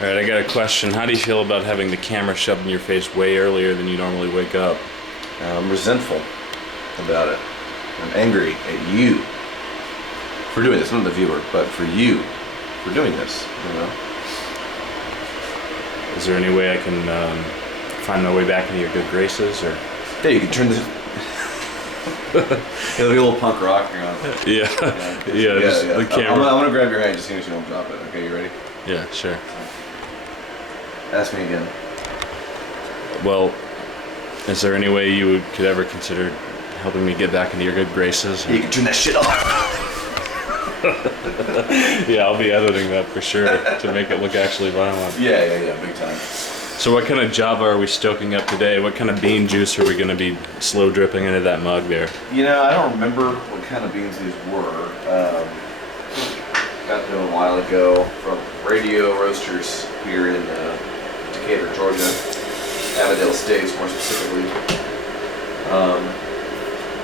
All right, I got a question. How do you feel about having the camera shoved in your face way earlier than you normally wake up? I'm resentful about it. I'm angry at you for doing this, not the viewer, but for you for doing this, you know? Is there any way I can find my way back into your good graces, or? Yeah, you can turn this. It'll be a little punk rock. Yeah. Just the camera. I'm gonna grab your hand just as soon as you don't drop it. Okay, you ready? Yeah, sure. Ask me again. Well, is there any way you could ever consider helping me get back into your good graces? You can turn that shit off. Yeah, I'll be editing that for sure to make it look actually violent. Yeah, big time. So what kind of Java are we stoking up today? What kind of bean juice are we going to be slow dripping into that mug there? You know, I don't remember what kind of beans these were. Got them a while ago from Radio Roasters here in Decatur, Georgia, Avondale Estates more specifically.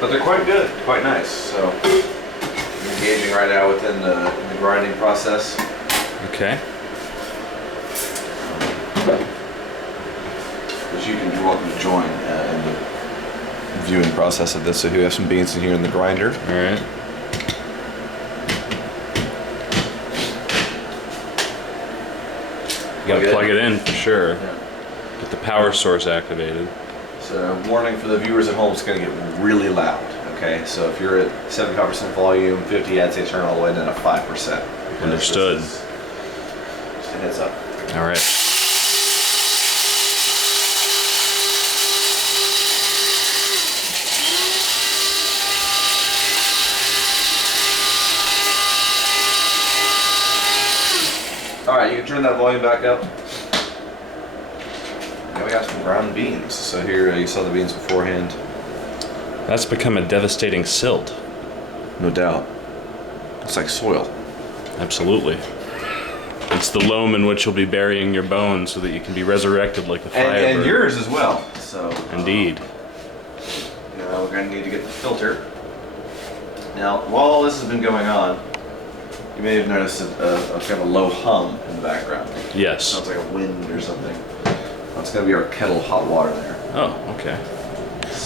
But they're quite good, quite nice. So I'm engaging right now within the grinding process. Okay. But you're welcome to join in the viewing process of this. So here we have some beans in here in the grinder. All right. You gotta plug it in for sure. Yeah. Get the power source activated. So warning for the viewers at home, it's going to get really loud. Okay, so if you're at 75% volume, 50, I'd say turn all the way down to 5%. Understood. Just a heads up. All right. All right, you can turn that volume back up. Now we got some ground beans. So here you saw the beans beforehand. That's become a devastating silt. No doubt. It's like soil. Absolutely. It's the loam in which you'll be burying your bones so that you can be resurrected like the firebird. And yours as well. So indeed. Now we're going to need to get the filter. Now, while all this has been going on, you may have noticed a kind of low hum in the background. Yes. Sounds like a wind or something. That's going to be our kettle of hot water there. Oh, okay.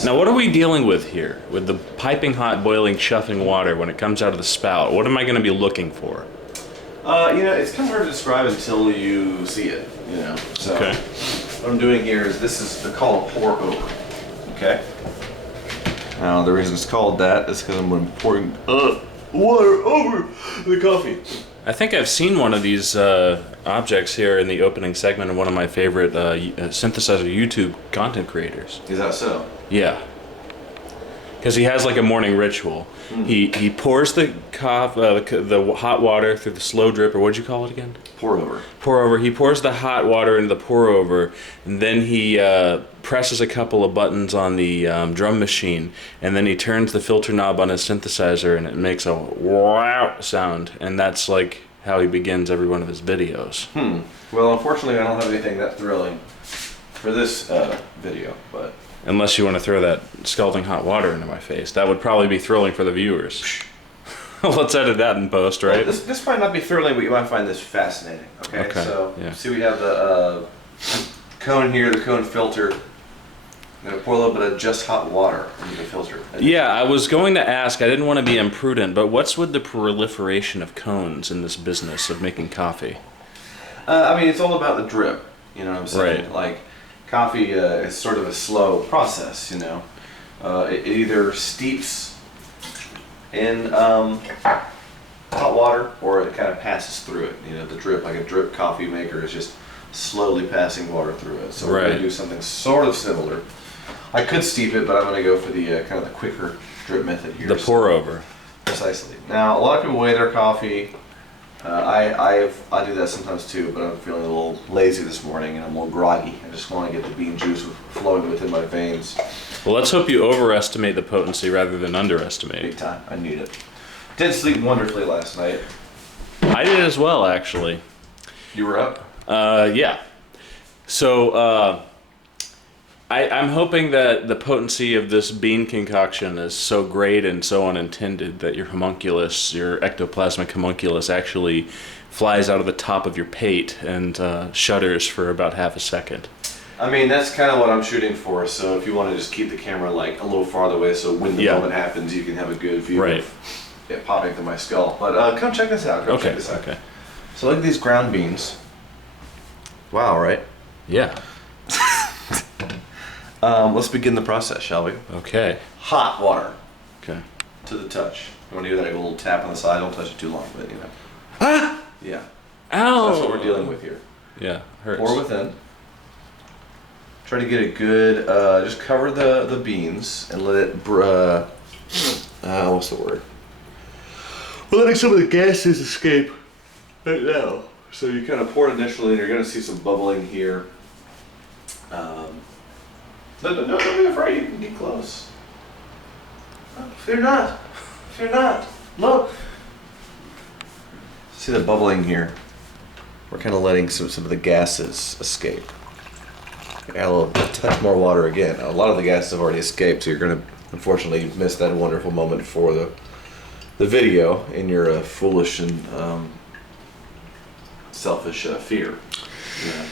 Now, what are we dealing with here? With the piping hot, boiling, chuffing water when it comes out of the spout, what am I going to be looking for? You know, it's kind of hard to describe until you see it, you know. So Okay. What I'm doing here is they're called a pour over. Okay? Now, the reason it's called that is because I'm pouring water over the coffee. I think I've seen one of these objects here in the opening segment of one of my favorite synthesizer YouTube content creators. Is that so? Yeah. Because he has like a morning ritual. He pours the the hot water through the slow drip, or what'd you call it again? Pour over. Pour over. He pours the hot water into the pour over, and then he presses a couple of buttons on the drum machine, and then he turns the filter knob on his synthesizer, and it makes a wow sound, and that's like how he begins every one of his videos. Well, unfortunately, I don't have anything that thrilling for this video, but Unless you want to throw that scalding hot water into my face. That would probably be thrilling for the viewers. Let's edit that in post, right? Well, this might not be thrilling, but you might find this fascinating. Okay. So, yeah. See, we have the cone here, the cone filter. I'm going to pour a little bit of just hot water into the filter. Yeah, I was going to ask, I didn't want to be imprudent, but what's with the proliferation of cones in this business of making coffee? I mean, it's all about the drip. You know what I'm saying? Right. Like, coffee is sort of a slow process, you know. It either steeps in hot water or it kind of passes through it. You know, the drip, like a drip coffee maker is just slowly passing water through it. So we're going to do something sort of similar. I could steep it, but I'm going to go for the kind of the quicker drip method here. The pour over. Precisely. Now, a lot of people weigh their coffee. I do that sometimes too, but I'm feeling a little lazy this morning and I'm a little groggy. I just want to get the bean juice flowing within my veins. Well, let's hope you overestimate the potency rather than underestimate. Big time. I need it. Did sleep wonderfully last night. I did as well, actually. You were up? Yeah. So, I'm hoping that the potency of this bean concoction is so great and so unintended that your homunculus, your ectoplasmic homunculus, actually flies out of the top of your pate and shudders for about half a second. I mean, that's kind of what I'm shooting for. So if you want to just keep the camera like a little farther away, so when the moment happens, you can have a good view of it popping through my skull. But come check this out. Check this out. Okay. So look at these ground beans. Wow, right? Yeah. Let's begin the process, shall we? Okay. Hot water. Okay. To the touch. You want to hear that? A little tap on the side. Don't touch it too long, but you know. Ah! Yeah. Ow! That's what we're dealing with here. Yeah. Hurts. Pour within. Try to get a good. Just cover the beans and let it. What's the word? We're letting some of the gases escape right now. So you kind of pour it initially, and you're going to see some bubbling here. No, don't be afraid. You can get close. Fear not. Fear not. Look. See the bubbling here. We're kind of letting some of the gases escape. Add a little touch more water again. Now, a lot of the gases have already escaped, so you're going to unfortunately miss that wonderful moment for the video in your foolish and selfish fear. Yeah.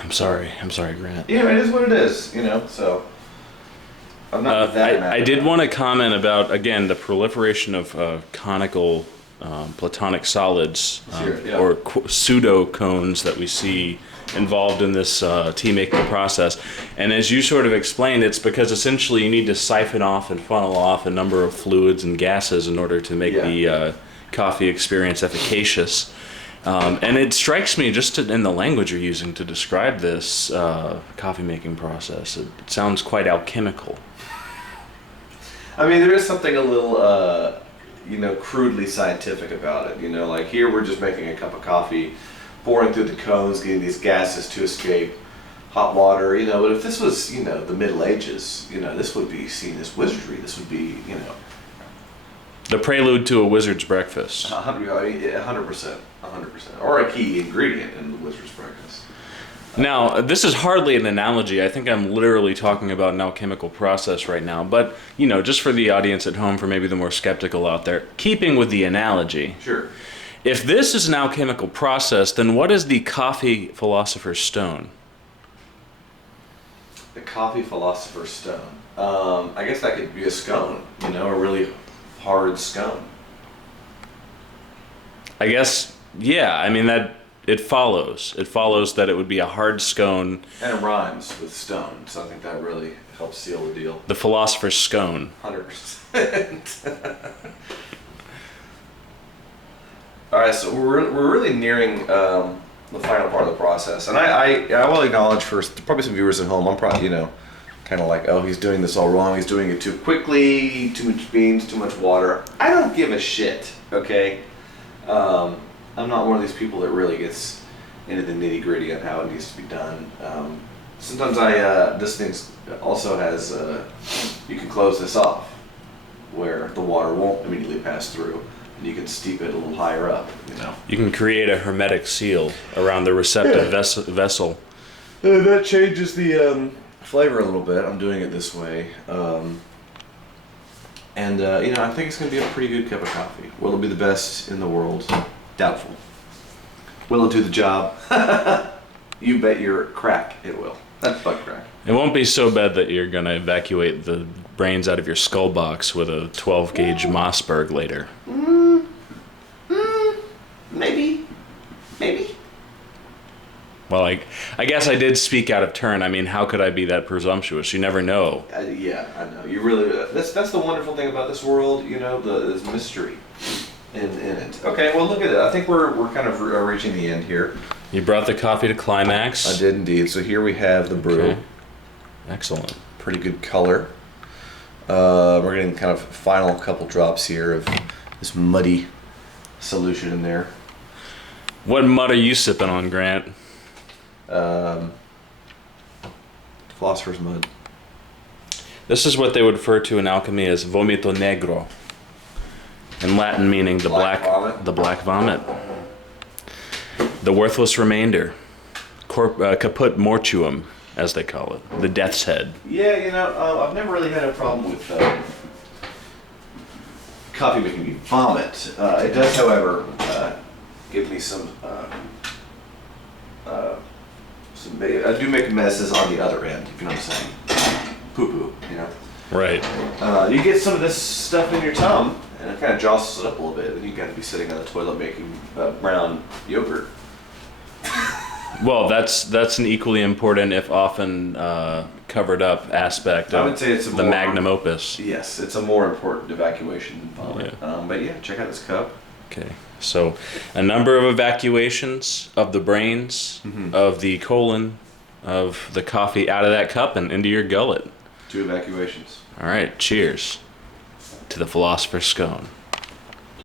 I'm sorry, Grant. Yeah, it is what it is, you know, so I'm not that mad. I did want to comment about, again, the proliferation of conical platonic solids or pseudo cones that we see involved in this tea making process. And as you sort of explained, it's because essentially you need to siphon off and funnel off a number of fluids and gases in order to make the coffee experience efficacious. And it strikes me, just in the language you're using to describe this coffee making process, it sounds quite alchemical. I mean, there is something a little, crudely scientific about it. You know, like here we're just making a cup of coffee, pouring through the cones, getting these gases to escape, hot water, but if this was, the Middle Ages, this would be seen as wizardry. This would be, The prelude to a wizard's breakfast. 100%. Or a key ingredient in the wizard's breakfast. Now, this is hardly an analogy. I think I'm literally talking about an alchemical process right now. But, just for the audience at home, for maybe the more skeptical out there, keeping with the analogy. Sure. If this is an alchemical process, then what is the coffee philosopher's stone? The coffee philosopher's stone. I guess that could be a scone, a really hard scone. I guess, yeah. I mean, that it follows. It follows that it would be a hard scone. And it rhymes with stone, so I think that really helps seal the deal. The philosopher's scone. 100%. All right, so we're really nearing the final part of the process, and I will acknowledge first, probably some viewers at home, I'm probably kind of like, oh, he's doing this all wrong. He's doing it too quickly, too much beans, too much water. I don't give a shit. Okay, I'm not one of these people that really gets into the nitty gritty on how it needs to be done. Sometimes this thing also has you can close this off where the water won't immediately pass through. And you can steep it a little higher up, You can create a hermetic seal around the receptive vessel. That changes the flavor a little bit. I'm doing it this way. And I think it's going to be a pretty good cup of coffee. Will it be the best in the world? Doubtful. Will it do the job? You bet your crack it will. That's butt crack. It won't be so bad that you're going to evacuate the brains out of your skull box with a 12-gauge Mossberg later. Maybe. Well, I guess I did speak out of turn. I mean, how could I be that presumptuous? You never know. Yeah, I know. You really. That's the wonderful thing about this world. There's mystery in it. Okay, well, look at it. I think we're kind of reaching the end here. You brought the coffee to climax. I did indeed. So here we have the brew. Okay. Excellent. Pretty good color. We're getting kind of final couple drops here of this muddy solution in there. What mud are you sipping on, Grant? Philosopher's mud. This is what they would refer to in alchemy as vomito negro, in Latin meaning the black vomit, the worthless remainder, caput mortuum, as they call it, the death's head. Yeah, I've never really had a problem with coffee making me vomit. It does, however, give me some. I do make messes on the other end, if you know what I'm saying. Poo poo, you know. Right. You get some of this stuff in your tongue, and it kind of jostles it up a little bit, and you got to be sitting on the toilet making brown yogurt. Well, that's an equally important, if often covered up aspect I of would say it's the magnum opus. Yes, it's a more important evacuation than vomit. Yeah. But yeah, check out this cup. Okay, so a number of evacuations of the brains, of the colon, of the coffee out of that cup and into your gullet. 2 evacuations. All right, cheers to the Philosopher Scone.